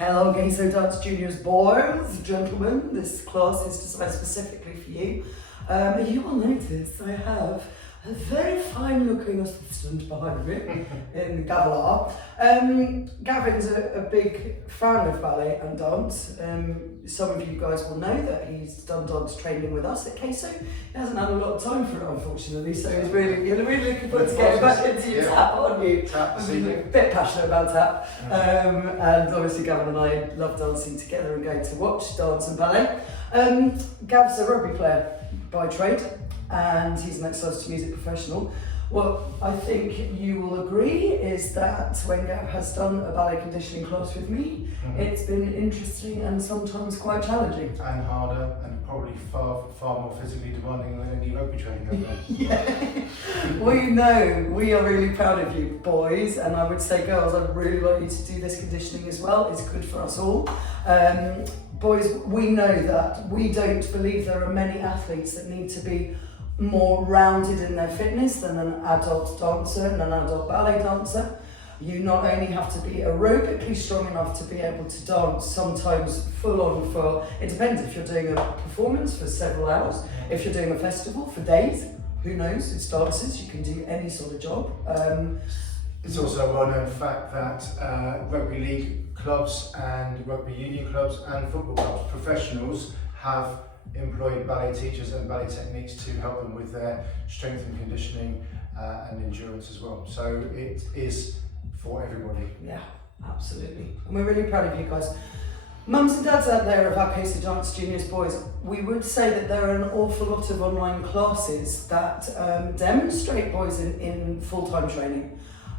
Hello KaSoDance Juniors boys, gentlemen, this class is designed specifically for you. You will notice I have a very fine looking assistant behind me in Gavilar. Gavin's a big fan of ballet and dance. Some of you guys will know that he's done dance training with us at KaSo. He hasn't had a lot of time for it, unfortunately, so you're really looking forward to getting back into your tap, aren't you? I'm a bit passionate about tap. And obviously Gavin and I love dancing together and going to watch dance and ballet. Gav's a rugby player by trade, and he's an exercise to music professional. What I think you will agree is that when Gav has done a ballet conditioning class with me, it's been interesting and sometimes quite challenging. And harder, and probably far more physically demanding than any rugby training I've done. Yeah, we are really proud of you boys, and I would say girls, I'd really like you to do this conditioning as well. It's good for us all. Boys, we know that we don't believe there are many athletes that need to be more rounded in their fitness than an adult dancer and an adult ballet dancer. You not only have to be aerobically strong enough to be able to dance, sometimes full on for, it depends if you're doing a performance for several hours, if you're doing a festival for days, who knows, it's dances, you can do any sort of job. It's also a well-known fact that rugby league clubs and rugby union clubs and football clubs, professionals, have employed ballet teachers and ballet techniques to help them with their strength and conditioning and endurance as well. So it is for everybody. Yeah, absolutely. And we're really proud of you guys. Mums and dads out there of our KaSoDance Juniors boys, we would say that there are an awful lot of online classes that demonstrate boys in full-time training.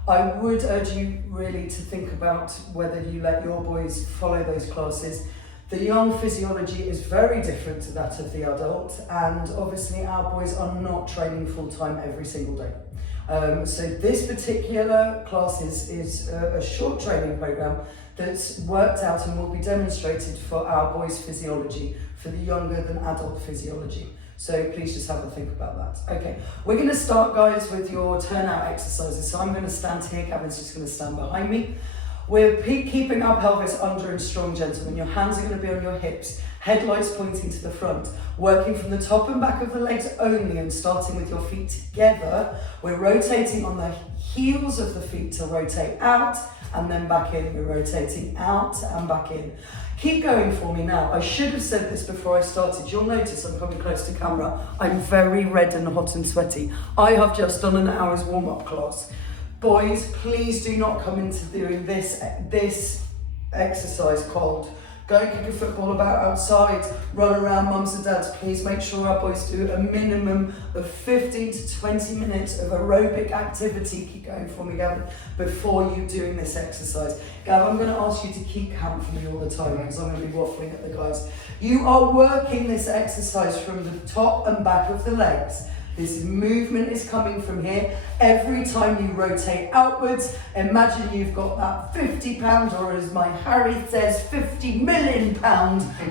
I would urge you really to think about whether you let your boys follow those classes. The young physiology is very different to that of the adult, and obviously our boys are not training full-time every single day. So this particular class is a short training program that's worked out and will be demonstrated for our boys' physiology, for the younger than adult physiology. So please just have a think about that. Okay, we're going to start, guys, with your turnout exercises. So I'm going to stand here, Gavin's just going to stand behind me. We're keeping our pelvis under and strong, gentlemen. Your hands are going to be on your hips, headlights pointing to the front, working from the top and back of the legs only and starting with your feet together. We're rotating on the heels of the feet to rotate out and then back in. We're rotating out and back in. Keep going for me now. I should have said this before I started. You'll notice I'm coming close to camera. I'm very red and hot and sweaty. I have just done an hour's warm-up class. Boys, please do not come into doing this exercise cold. Go kick a football about outside, run around, mums and dads. Please make sure our boys do a minimum of 15 to 20 minutes of aerobic activity. Keep going for me, Gavin, before you doing this exercise. Gav, I'm going to ask you to keep count for me all the time because I'm going to be waffling at the guys. You are working this exercise from the top and back of the legs. This movement is coming from here. Every time you rotate outwards, imagine you've got that £50, or as my Harry says, £50 million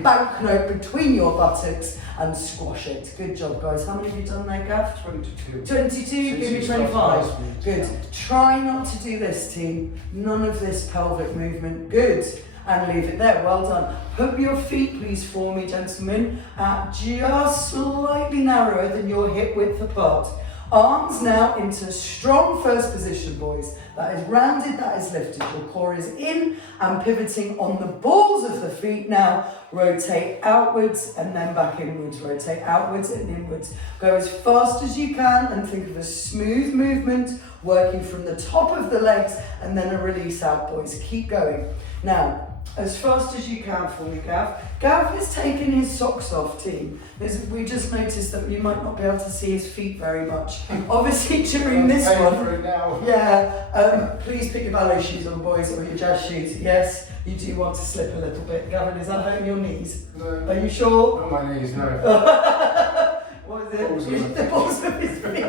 banknote between your buttocks and squash it. Good job, guys. How many have you done there, Gav? 22. 22? Give me 25. Good. Try not to do this, team. None of this pelvic movement. Good. And leave it there. Well done. Put your feet, please, for me, gentlemen, at just slightly narrower than your hip width apart. Arms now into strong first position, boys. That is rounded, that is lifted. Your core is in and pivoting on the balls of the feet now. Rotate outwards and then back inwards. Rotate outwards and inwards. Go as fast as you can and think of a smooth movement, working from the top of the legs and then a release out, boys. Keep going. Now, as fast as you can for me, Gav. Gav has taken his socks off, team. We just noticed that you might not be able to see his feet very much. Obviously during this one, please put your ballet shoes on, boys, or your jazz shoes. Yes, you do want to slip a little bit. Gavin, is that hurting your knees? No. Are you sure? Not my knees, no. What is it? The balls of his feet.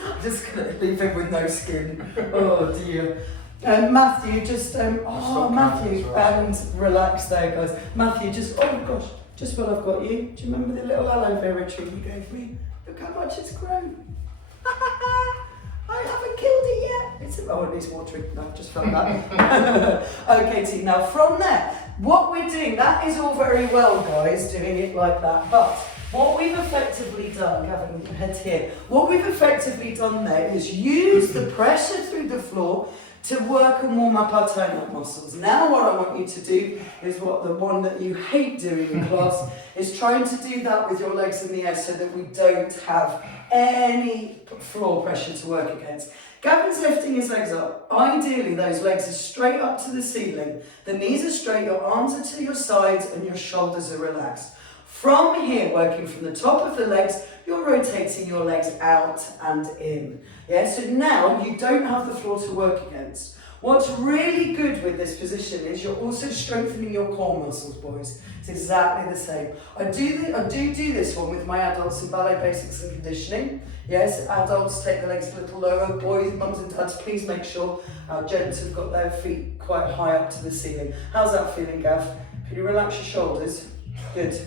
I'm just going to leave him with no skin. Oh dear. Matthew, just, Matthew, and relax there, guys. Matthew, just, oh gosh, just while I've got you, do you remember the little aloe vera tree you gave me? Look how much it's grown. I haven't killed it yet. needs it. Oh, it needs more drink. No, just felt that. Okay, team. Now from there, what we're doing, that is all very well, guys, doing it like that. But what we've effectively done, Gavin, head here. What we've effectively done there is use the pressure through the floor to work and warm up our tone-up muscles. Now what I want you to do is what the one that you hate doing in class is trying to do that with your legs in the air so that we don't have any floor pressure to work against. Gavin's lifting his legs up. Ideally, those legs are straight up to the ceiling. The knees are straight, your arms are to your sides, and your shoulders are relaxed. From here, working from the top of the legs, you're rotating your legs out and in. Yeah, so now you don't have the floor to work against. What's really good with this position is you're also strengthening your core muscles, boys. It's exactly the same. I do this one with my adults in ballet basics and conditioning. Yes, adults take the legs a little lower. Boys, mums and dads, please make sure our gents have got their feet quite high up to the ceiling. How's that feeling, Gav? Can you relax your shoulders? Good.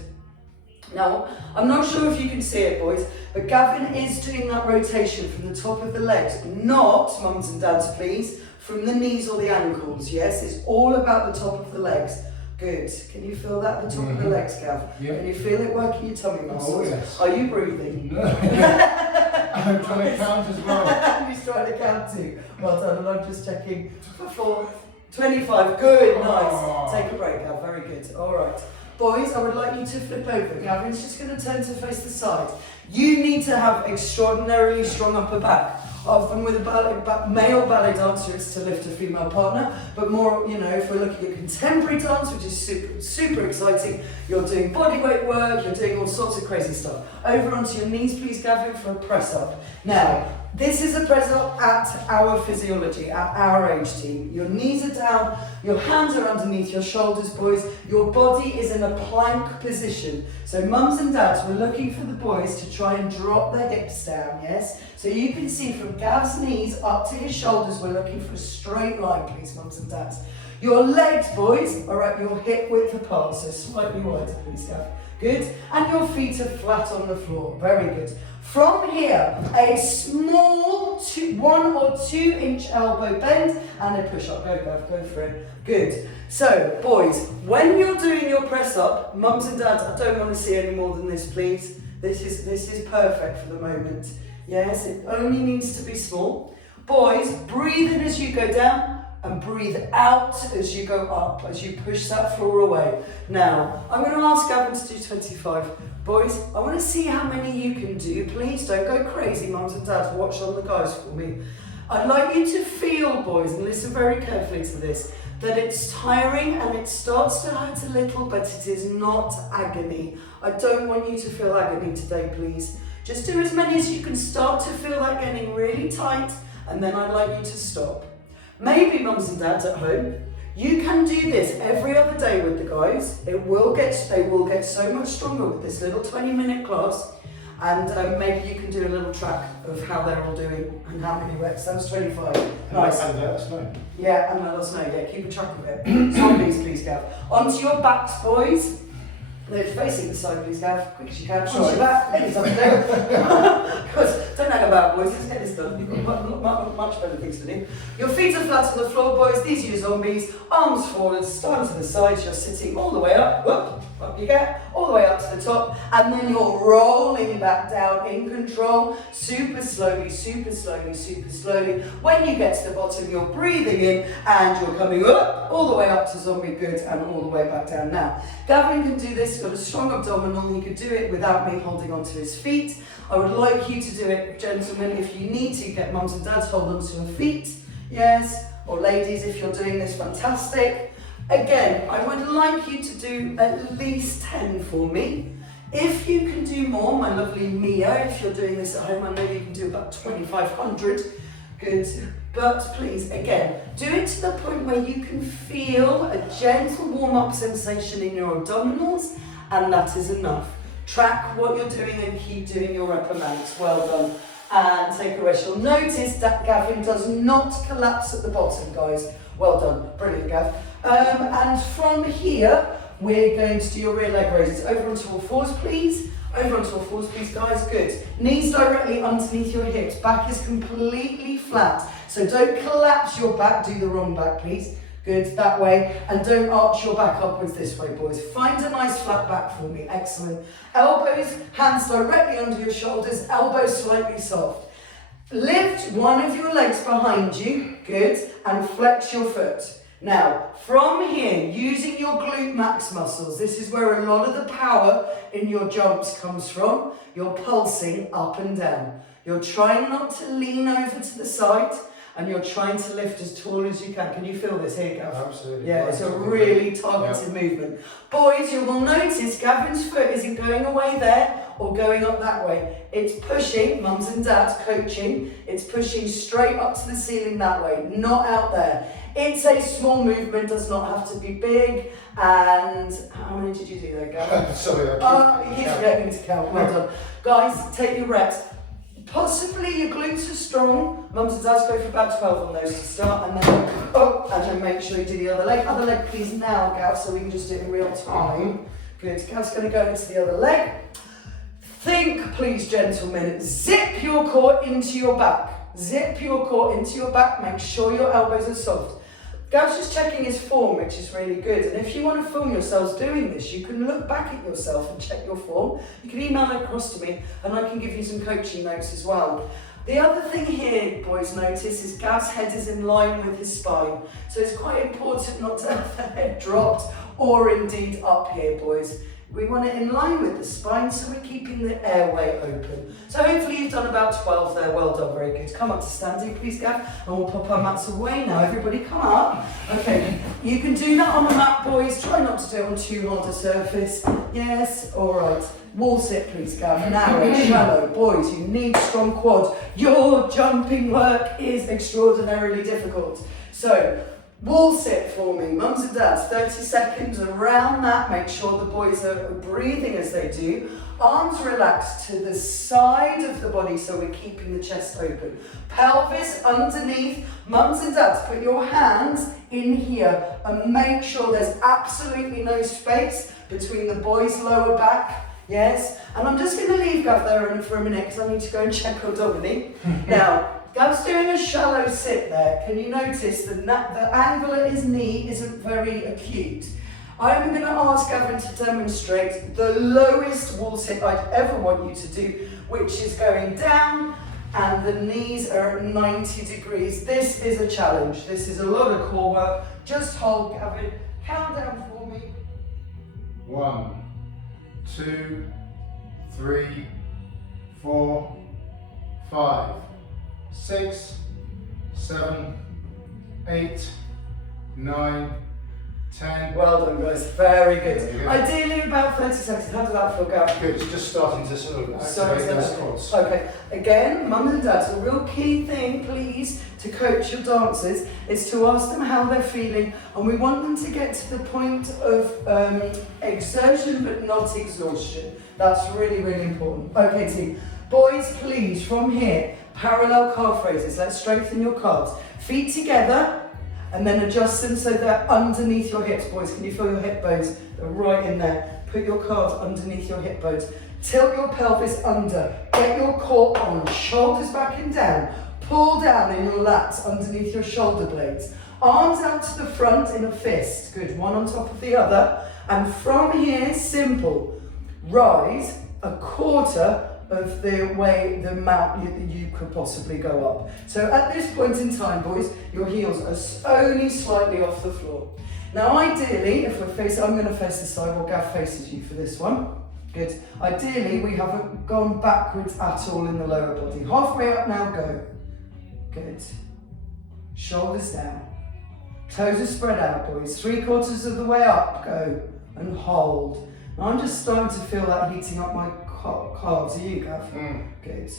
Now, I'm not sure if you can see it, boys, but Gavin is doing that rotation from the top of the legs, not, mums and dads, please, from the knees or the ankles, yes? It's all about the top of the legs. Good. Can you feel that at the top of the legs, Gav? Yep. Can you feel it working your tummy muscles? Oh, yes. Are you breathing? No. I'm trying to count as well. He's trying to count too. Well done, and I'm just checking for 4, 25. Good, nice. Oh. Take a break, Gav. Very good. All right. Boys, I would like you to flip over. Gavin's just going to turn to face the side. You need to have extraordinarily strong upper back. Often with a male ballet dancer, it's to lift a female partner, but more, you know, if we're looking at contemporary dance, which is super exciting, you're doing bodyweight work, you're doing all sorts of crazy stuff. Over onto your knees, please, Gavin, for a press up. Now, this is a press up at our physiology, at our age team. Your knees are down, your hands are underneath your shoulders, boys. Your body is in a plank position. So mums and dads, we're looking for the boys to try and drop their hips down, yes? So you can see from Gav's knees up to his shoulders, we're looking for a straight line, please, mums and dads. Your legs, boys, are at your hip width apart, so slightly wider, please, Gav. Good. And your feet are flat on the floor. Very good. From here, a small 1 or 2 inch elbow bend and a push up. Go, Gav, go for it. Good. So, boys, when you're doing your press up, mums and dads, I don't want to see any more than this, please. This is perfect for the moment. Yes, it only needs to be small. Boys, breathe in as you go down and breathe out as you go up, as you push that floor away. Now, I'm going to ask Gavin to do 25. Boys, I want to see how many you can do. Please don't go crazy, mums and dads. Watch on the guys for me. I'd like you to feel, boys, and listen very carefully to this, that it's tiring and it starts to hurt a little, but it is not agony. I don't want you to feel agony today, please. Just do as many as you can. Start to feel that getting really tight, and then I'd like you to stop. Maybe mums and dads at home, you can do this every other day with the guys. They will get so much stronger with this little 20-minute class, and maybe you can do a little track of how they're all doing and how many reps. That's 25. Nice. And let us know. Yeah, and let us know. Yeah, keep a track of it. Zombies, please, Gav. Onto your backs, boys. They're facing the side, please, Gav. Quick as you can. Onto your back. Ladies up there. Because don't hang about, boys. Let's get this done. You've got much better things to do. Your feet are flat on the floor, boys. These are your zombies. Arms forward, stand to the sides. You're sitting all the way up. Whoop. Up you get, all the way up to the top, and then you're rolling back down in control, super slowly, super slowly, super slowly. When you get to the bottom, you're breathing in, and you're coming up, all the way up to zombie, good, and all the way back down. Now, Gavin can do this, got a strong abdominal, he could do it without me holding onto his feet. I would like you to do it, gentlemen, if you need to, get mums and dads hold onto your feet, yes, or ladies, if you're doing this, fantastic. Again, I would like you to do at least 10 for me. If you can do more, my lovely Mia, if you're doing this at home, I know you can do about 2,500. Good. But please, again, do it to the point where you can feel a gentle warm-up sensation in your abdominals, and that is enough. Track what you're doing and keep doing your upper mounts. Well done. And take a rest. You'll notice that Gavin does not collapse at the bottom, guys. Well done. Brilliant, Gav. And from here, we're going to do your rear leg raises. Over onto all fours, please. Over onto all fours, please, guys. Good. Knees directly underneath your hips. Back is completely flat. So don't collapse your back, do the wrong back please. Good, that way. And don't arch your back upwards this way, boys. Find a nice flat back for me, excellent. Elbows, hands directly under your shoulders, elbows slightly soft. Lift one of your legs behind you, good, and flex your foot. Now, from here, using your glute max muscles, this is where a lot of the power in your jumps comes from. You're pulsing up and down. You're trying not to lean over to the side, and you're trying to lift as tall as you can. Can you feel this here, Gav? Absolutely. Yeah, it's a really targeted movement. Boys, you will notice Gavin's foot isn't going away there or going up that way. It's pushing, mums and dads, coaching, it's pushing straight up to the ceiling that way, not out there. It's a small movement, does not have to be big. And how many did you do there, Gavin? Sorry, He's forgetting to count, well done. Guys, take your reps. Possibly your glutes are strong. Mums and dads go for about 12 on those to start, and then make sure you do the other leg. Other leg please now, Gav, so we can just do it in real time. Good, Gav's going to go into the other leg. Think please, gentlemen, zip your core into your back. Zip your core into your back, make sure your elbows are soft. Gav's just checking his form, which is really good. And if you want to film yourselves doing this, you can look back at yourself and check your form. You can email it across to me and I can give you some coaching notes as well. The other thing here, boys, notice is Gav's head is in line with his spine. So it's quite important not to have the head dropped or indeed up here, boys. We want it in line with the spine, so we're keeping the airway open. So hopefully you've done about 12 there. Well done, very good. Come up to standing, please, Gav, and we'll pop our mats away now. Everybody come up. Okay, you can do that on a mat, boys. Try not to do it on too hard a surface. Yes, all right. Wall sit, please, Gav. Narrow, shallow. Boys, you need strong quads. Your jumping work is extraordinarily difficult. So, wall sit for me, mums and dads, 30 seconds around that. Make sure the boys are breathing as they do. Arms relaxed to the side of the body so we're keeping the chest open. Pelvis underneath. Mums and dads, put your hands in here and make sure there's absolutely no space between the boys' lower back. Yes, and I'm just going to leave Gav there for a minute because I need to go and check on Dominique. Now, Gav's doing a shallow sit there. Can you notice the angle at his knee isn't very acute? I'm going to ask Gavin to demonstrate the lowest wall sit I'd ever want you to do, which is going down and the knees are at 90 degrees. This is a challenge. This is a lot of core work. Just hold, Gavin. Count down for me. 1, 2, 3, 4, 5, 6, 7, 8, 9, 10. Well done, guys. Very good. Very good. Ideally about 30 seconds. How does that feel, Gav? Good, it's just starting to sort of activate those quads. Okay, again, mums and dads, a real key thing, please, to coach your dancers is to ask them how they're feeling, and we want them to get to the point of exertion but not exhaustion. That's really, really important. Okay, team. Boys, please, from here, parallel calf raises. Let's strengthen your calves. Feet together, and then adjust them so they're underneath your hips. Boys, can you feel your hip bones? They're right in there. Put your calves underneath your hip bones. Tilt your pelvis under. Get your core on. Shoulders back and down. Pull down in your lats underneath your shoulder blades. Arms out to the front in a fist. Good, one on top of the other. And from here, simple. Rise a quarter of the way the amount you could possibly go up. So at this point in time, boys, your heels are only slightly off the floor. Now ideally, if we're facing, I'm going to face this side while Gav faces you for this one. Good. Ideally, we haven't gone backwards at all in the lower body. Halfway up now, go. Good. Shoulders down. Toes are spread out, boys. 3/4 of the way up, go. And hold. Now I'm just starting to feel that heating up my calves. Are you, Gav? Good.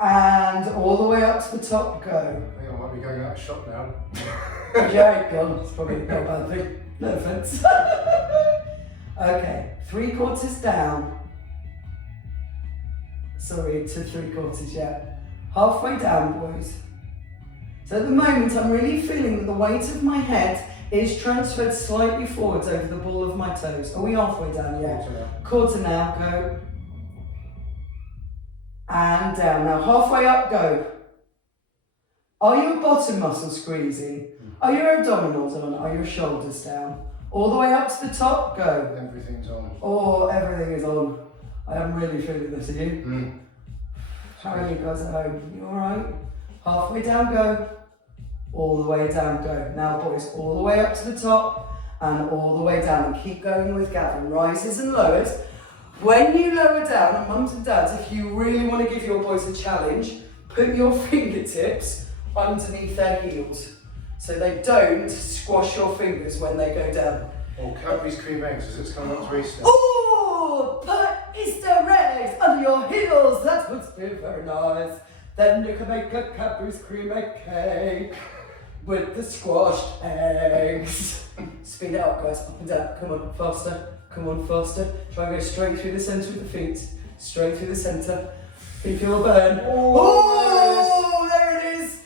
And all the way up to the top, go. I think I might be going out of shot now. Yeah, gone. It's probably not a bad thing. No offence. Okay, 3/4 down. Sorry, to 3/4, yeah. Halfway down, boys. So at the moment, I'm really feeling that the weight of my head is transferred slightly forwards over the ball of my toes. Are we halfway down yet? Quarter now, go. And down. Now halfway up, go. Are your bottom muscles squeezing? Are your abdominals on? Are your shoulders down? All the way up to the top, go. Everything's on. Oh, everything is on. I am really feeling this, are you? Mm. How are you guys at home? You alright? Halfway down, go. All the way down, go. Now boys, all the way up to the top and all the way down. And keep going with Gavin. Rises and lowers. When you lower down, and mums and dads, if you really want to give your boys a challenge, put your fingertips underneath their heels so they don't squash your fingers when they go down. Or Cadbury's cream eggs as it's coming up to Easter. Oh, put Easter eggs under your heels. That would feel very nice. Then you can make a Cadbury's cream egg cake with the squashed eggs. Speed it up, guys. Up and down. Come on, faster. Come on, faster. Try and go straight through the centre of the feet. Straight through the centre. If you'll burn. Oh, there it is.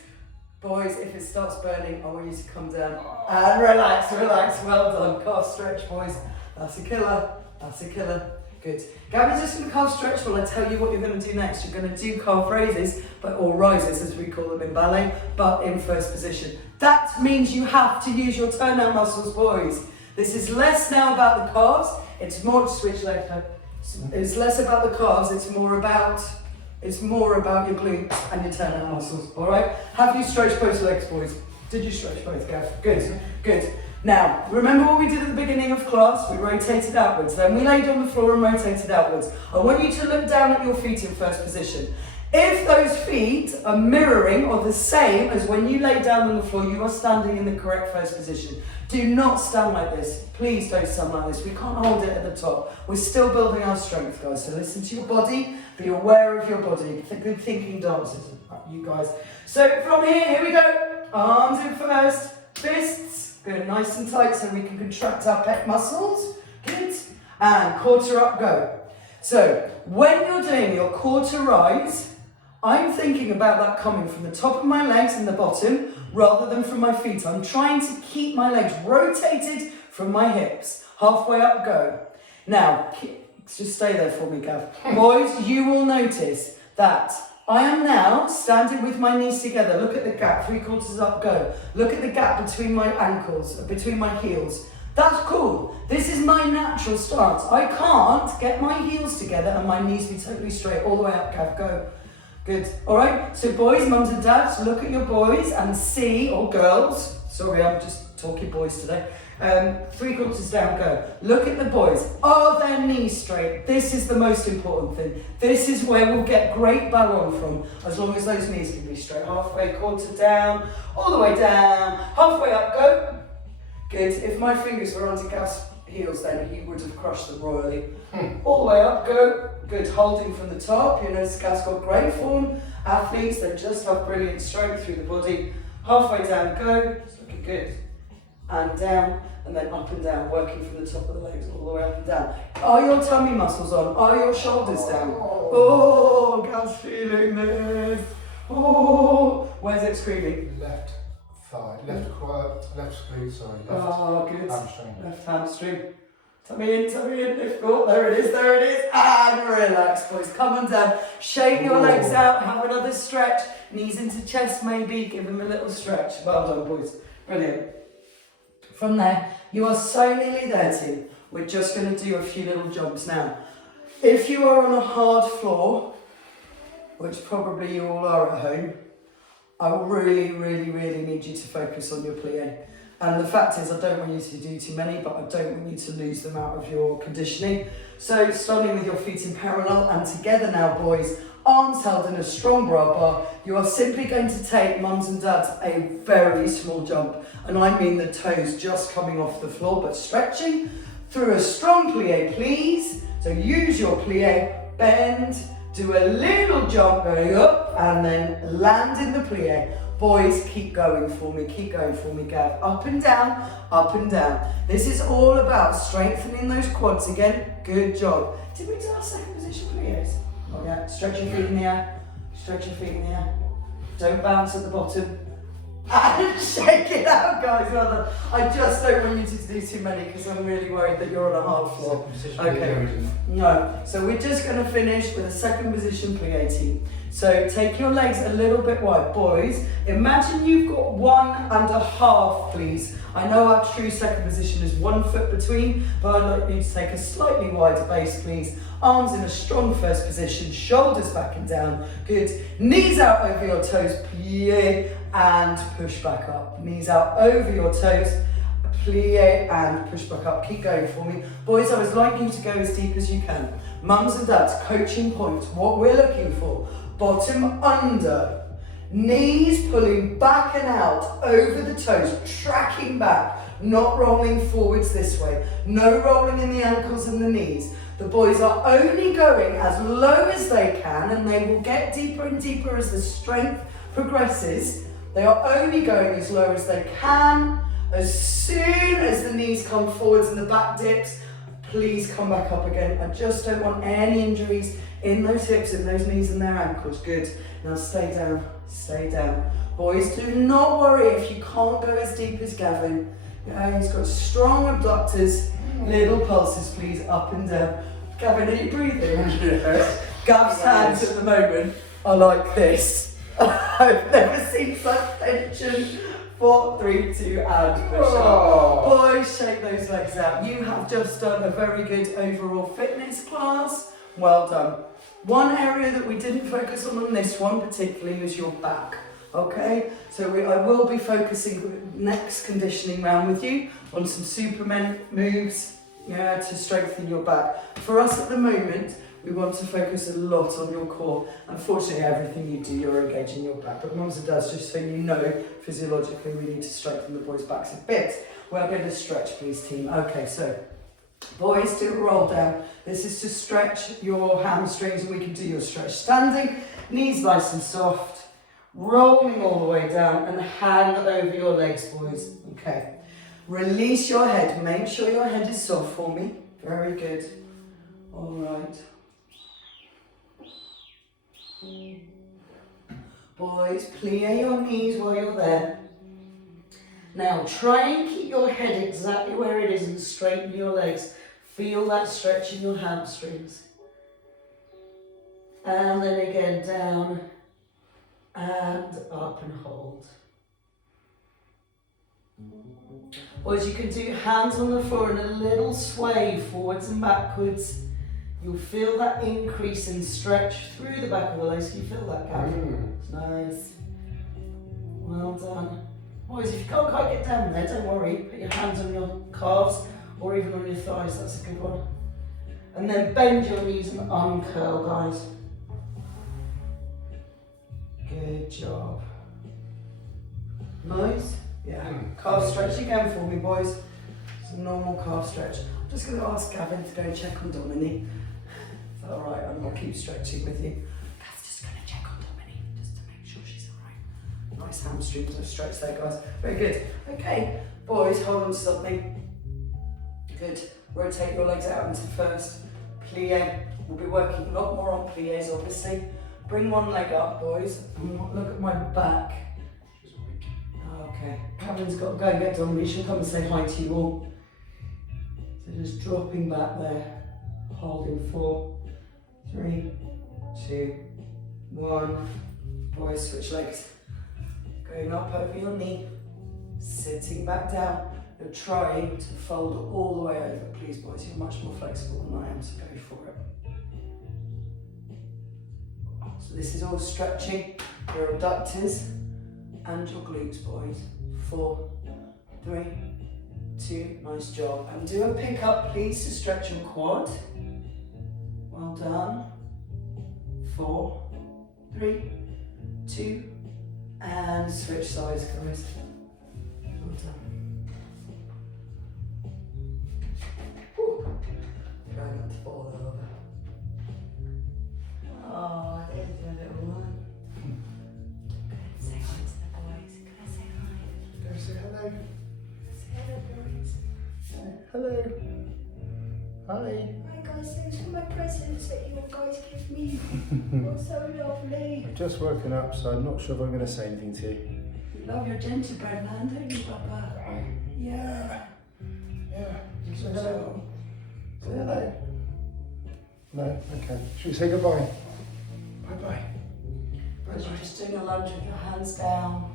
Boys, if it starts burning, I want you to come down and relax, relax. Well done. Calf stretch, boys. That's a killer. That's a killer. Good. Gavin's just going to calf stretch while I tell you what you're going to do next. You're going to do calf raises, or rises as we call them in ballet, but in first position. That means you have to use your turnout muscles, boys. This is less now about the calves. It's more, switch later. It's less about the calves. It's more about your glutes and your turnout muscles. All right. Have you stretched both legs, boys? Did you stretch both, Gav? Good. Good. Now, remember what we did at the beginning of class? We rotated outwards. Then we laid on the floor and rotated outwards. I want you to look down at your feet in first position. If those feet are mirroring or the same as when you lay down on the floor, you are standing in the correct first position. Do not stand like this. Please don't stand like this. We can't hold it at the top. We're still building our strength, guys. So listen to your body. Be aware of your body. Good thinking dancers, you guys. So from here we go. Arms in first. Fists. Good, nice and tight so we can contract our pec muscles. Good. And quarter up, go. So when you're doing your quarter rise, I'm thinking about that coming from the top of my legs and the bottom rather than from my feet. I'm trying to keep my legs rotated from my hips. Halfway up, go. Now, just stay there for me, Gav. Boys, you will notice that I am now standing with my knees together. Look at the gap, 3/4 up, go. Look at the gap between my ankles, between my heels. That's cool. This is my natural stance. I can't get my heels together and my knees be totally straight. All the way up, Gav, go. Good. All right. So boys, mums and dads, look at your boys and see, or girls. Sorry, I'm just talking boys today. 3/4 down, go. Look at the boys. Are their knees straight? This is the most important thing. This is where we'll get great ballon from, as long as those knees can be straight. Halfway, quarter down, all the way down, halfway up, go. Good. If my fingers were onto Gav's heels then, he would have crushed them royally. All the way up, go. Good. Holding from the top. You notice Gav's got great form. Athletes, they just have brilliant strength through the body. Halfway down, go. It's looking good. And down, and then up and down, working from the top of the legs all the way up and down. Are your tummy muscles on? Are your shoulders down? Oh, Gav's feeling this. Oh, where's it screaming? Left thigh, left glute, sorry. Left oh, good. hamstring. Left hamstring. Tummy in, difficult. There it is. And relax, boys. Come on down. Shake your legs out. Have another stretch. Knees into chest, maybe. Give them a little stretch. Well done, boys. Brilliant. From there, you are so nearly there, team. We're just going to do a few little jumps now. If you are on a hard floor, which probably you all are at home, I really need you to focus on your plie. And the fact is, I don't want you to do too many, but I don't want you to lose them out of your conditioning. So starting with your feet in parallel and together now, boys, arms held in a strong bra bar. You are simply going to take, mums and dads, a very small jump. And I mean the toes just coming off the floor, but stretching through a strong plie, please. So use your plie, bend, do a little jump going up, and then land in the plie. Boys, keep going for me, Gav. Up and down, up and down. This is all about strengthening those quads again. Good job. Did we do our second position plies? Not yet. Stretch your feet in the air. Stretch your feet in the air. Don't bounce at the bottom. And shake it out, guys. Well done. I just don't want you to do too many because I'm really worried that you're on a hard floor. Okay. No. So we're just going to finish with a second position plie team. So take your legs a little bit wide. Boys, imagine you've got 1.5, please. I know our true second position is 1 foot between, but I'd like you to take a slightly wider base, please. Arms in a strong first position, shoulders back and down. Good. Knees out over your toes, plie, and push back up. Knees out over your toes, plie, and push back up. Keep going for me. Boys, I would like you to go as deep as you can. Mums and dads, coaching point. What we're looking for, bottom under. Knees pulling back and out over the toes, tracking back, not rolling forwards this way. No rolling in the ankles and the knees. The boys are only going as low as they can, and they will get deeper and deeper as the strength progresses. They are only going as low as they can. As soon as the knees come forwards and the back dips, please come back up again. I just don't want any injuries in those hips, in those knees and their ankles. Good. Now stay down, stay down. Boys, do not worry if you can't go as deep as Gavin. He's got strong abductors. Little pulses, please, up and down. Gavin, are you breathing? Yes. Gav's hands at the moment are like this. I've never seen such tension. 4, 3, 2, and push up. Boys, shake those legs out. You have just done a very good overall fitness class. Well done. One area that we didn't focus on this one particularly was your back. Okay, so I will be focusing next conditioning round with you on some Superman moves, to strengthen your back. For us at the moment, we want to focus a lot on your core. Unfortunately, everything you do, you're engaging your back. But mums and dads, just so you know, physiologically, we need to strengthen the boys' backs a bit. We're going to stretch, please, team. Okay, so boys, do a roll down. This is to stretch your hamstrings, and we can do your stretch standing, knees nice and soft. Rolling all the way down and hand over your legs, boys. Okay. Release your head. Make sure your head is soft for me. Very good. All right. Boys, plie your knees while you're there. Now try and keep your head exactly where it is and straighten your legs. Feel that stretch in your hamstrings. And then again down. And up and hold. Boys, you can do hands on the floor and a little sway forwards and backwards. You'll feel that increase in stretch through the back of the legs. Can you feel that, Gavin? Nice. Well done. Boys, if you can't quite get down there, don't worry. Put your hands on your calves or even on your thighs. That's a good one. And then bend your knees and uncurl, guys. Good job. Nice. Yeah. Calf stretch again for me, boys. It's a normal calf stretch. I'm just going to ask Gavin to go and check on Dominique. Is that alright? I'm going to keep stretching with you. Gav's just going to check on Dominique just to make sure she's alright. Nice hamstrings, I've stretched there, guys. Very good. Okay, boys, hold on to something. Good. Rotate your legs out into first plie. We'll be working a lot more on plies, obviously. Bring one leg up, boys. Look at my back. Okay. Gavin's got to go and get Dominique. She'll come and say hi to you all. So just dropping back there. Holding 4, 3, 2, 1. Boys, switch legs. Going up over your knee. Sitting back down. You're trying to fold all the way over. Please, boys, you're much more flexible than I am, so go for it. So this is all stretching your abductors and your glutes, boys. 4, 3, 2, nice job. And do a pick up, please, to stretch your quad. Well done. 4, 3, 2, and switch sides, guys. Well done. Whew. Try not to fall over. Oh, there's your little one. Say hi to the boys. Can I say hi? Go say hello. Say hello, boys. Hello. Hi. Hi guys, thanks for my presents that you guys give me. You're so lovely. I've just woken up, so I'm not sure if I'm going to say anything to you. love your gingerbread man, don't you, Papa? Yeah. Yeah. Say hello. Say hello. No, okay. Should we say goodbye? Bye-bye. Because you're just doing a lunge with your hands down.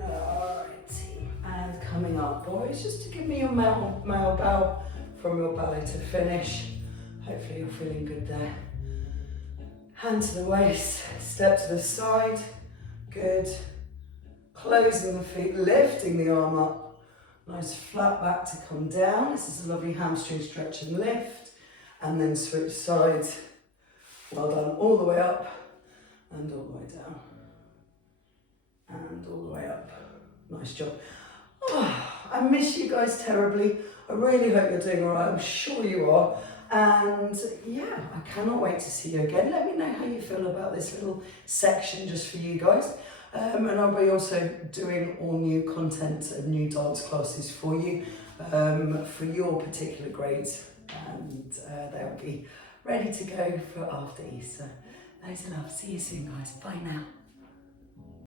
Alrighty. And coming up, boys, just to give me your male bow from your ballet to finish. Hopefully you're feeling good there. Hand to the waist, step to the side. Good. Closing the feet, lifting the arm up. Nice flat back to come down. This is a lovely hamstring stretch and lift. And then switch sides. Well done. All the way up and all the way down. And all the way up. Nice job. Oh, I miss you guys terribly. I really hope you're doing all right. I'm sure you are. And yeah, I cannot wait to see you again. Let me know how you feel about this little section just for you guys. And I'll be also doing all new content and new dance classes for you for your particular grades. And they'll be ready to go for after Easter. Loads of love. See you soon, guys. Bye now.